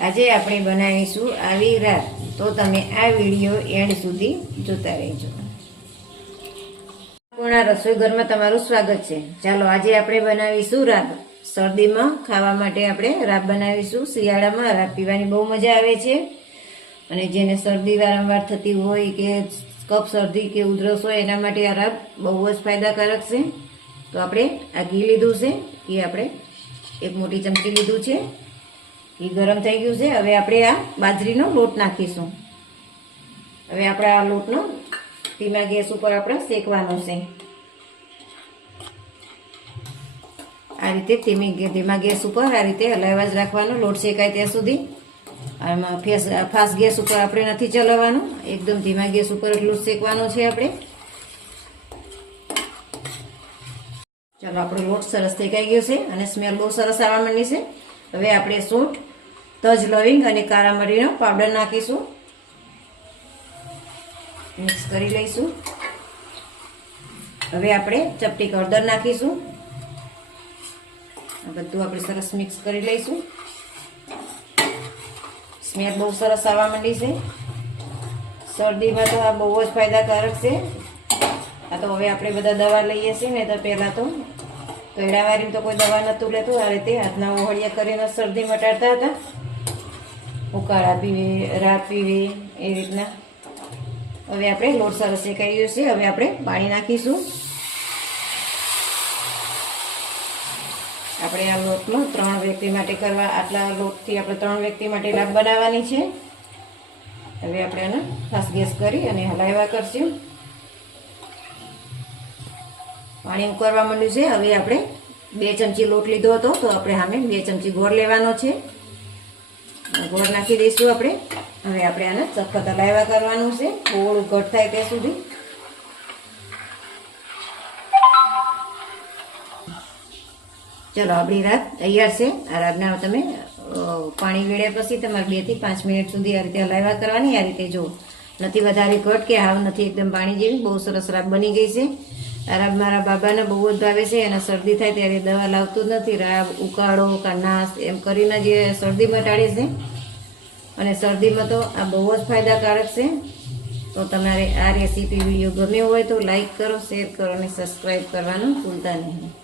આજે આપણે બનાવીશું આવી રાત. તો તમે આ વીડિયો એન્ડ સુધી જોતા રહેજો. પૂર્ણા રસોઈ ઘરમાં તમારું સ્વાગત છે. ચાલો આજે આપણે બનાવીશું રાબ શરદીમાં ખાવા માટે આપણે રાબ બનાવીશું. શિયાળામાં રાબ પીવાની બહુ મજા આવે છે. અને જેને શરદી વારંવાર થતી હોય કે કફ, શરદી કે ઉધરસ હોય, એના માટે આ રાબ બહુ જ ફાયદાકારક છે. તો આપણે આ ઘી લીધું છે. એ આપણે એક મોટી ચમચી લીધું છે. ઘી ગરમ થઈ ગયું છે. હવે આપણે આ બાજરીનો લોટ નાખીશું. હવે આપણે આ લોટનો ધીમા ગેસ ઉપર આપણે શેકવાનો છે. આ રીતે ધીમી ધીમા ગેસ ઉપર આ રીતે હલાવવા જ રાખવાનો. લોટ શેકાય ત્યાં સુધી. આમાં ફેસ, ફાસ્ટ ગેસ ઉપર આપણે નથી ચલાવવાનું. એકદમ ધીમા ગેસ ઉપર એટલું શેકવાનો છે આપણે. ચાલો, આપણો લોટ સરસ શેકાઈ ગયો છે અને સ્મેલ બહુ સરસ આવવા માંડી છે. હવે આપણે સૂંઠ તજ લવિંગ અને કાળા મરીનો પાવડર નાખીશું. મિક્સ કરી લઈશું. હવે આપણે ચપટી હળદર નાખીશું. આ બધું આપણે સરસ મિક્સ કરી લઈશું. સ્મેલ બહુ સરસ આવવા માંડી છે. શરદીમાં તો આ બહુ જ ફાયદાકારક છે. આ તો હવે આપણે બધા દવા લઈએ છીએ ને તો પહેલાં તો કૈડાવાળી તો કોઈ દવા નહોતું લેતું આ રીતે હાથના ઓહળિયા કરીને શરદી મટાડતા હતા. ઉકાળા પીવે રાત પીવે, એ રીતના. હવે આપણે લોટ સરસ શેકાઈ છે, હવે આપણે પાણી નાખીશું. આપણે આ લોટનો ત્રણ વ્યક્તિ માટે કરવા, આટલા લોટથી આપણે ત્રણ વ્યક્તિ માટે લાભ બનાવવાની છે. હવે આપણે એને ફાસ્ટ ગેસ કરી અને હલાવ્યા કરશું. પાણી ઉકળવા માંડ્યું છે. હવે આપણે બે ચમચી લોટ લીધો હતો, તો આપણે સામે બે ચમચી ગોળ લેવાનો છે. ગોળ નાખી દઈશું આપણે. હવે આપણે આને સખત હલાવ્યા કરવાનું છે. થોડું ઘટ થાય ત્યાં સુધી. ચલો, આપણી રાત તૈયાર છે. આ રાતના તમે પાણી વેળ્યા પછી તમારે બેથી પાંચ મિનિટ સુધી આ રીતે હલાવ્યા કરવાની. આ રીતે જો નથી વધારે ઘટ કે હાવ નથી એકદમ પાણી જેવી, બહુ સરસ રાબ બની ગઈ છે. રાબ મારા બાબાને બહુ જ ભાવે છે એને શરદી થાય ત્યારે દવા લાવતું જ નથી. રાબ, ઉકાળો, કાનાસ, એમ કરીને જે શરદી મટાડે છે. અને શરદીમાં તો આ બહુ જ ફાયદાકારક છે. તો તમારે આ રેસીપી વીડિયો ગમ્યો હોય તો લાઈક કરો શેર કરો અને સબસ્ક્રાઈબ કરવાનું ભૂલતા નહીં.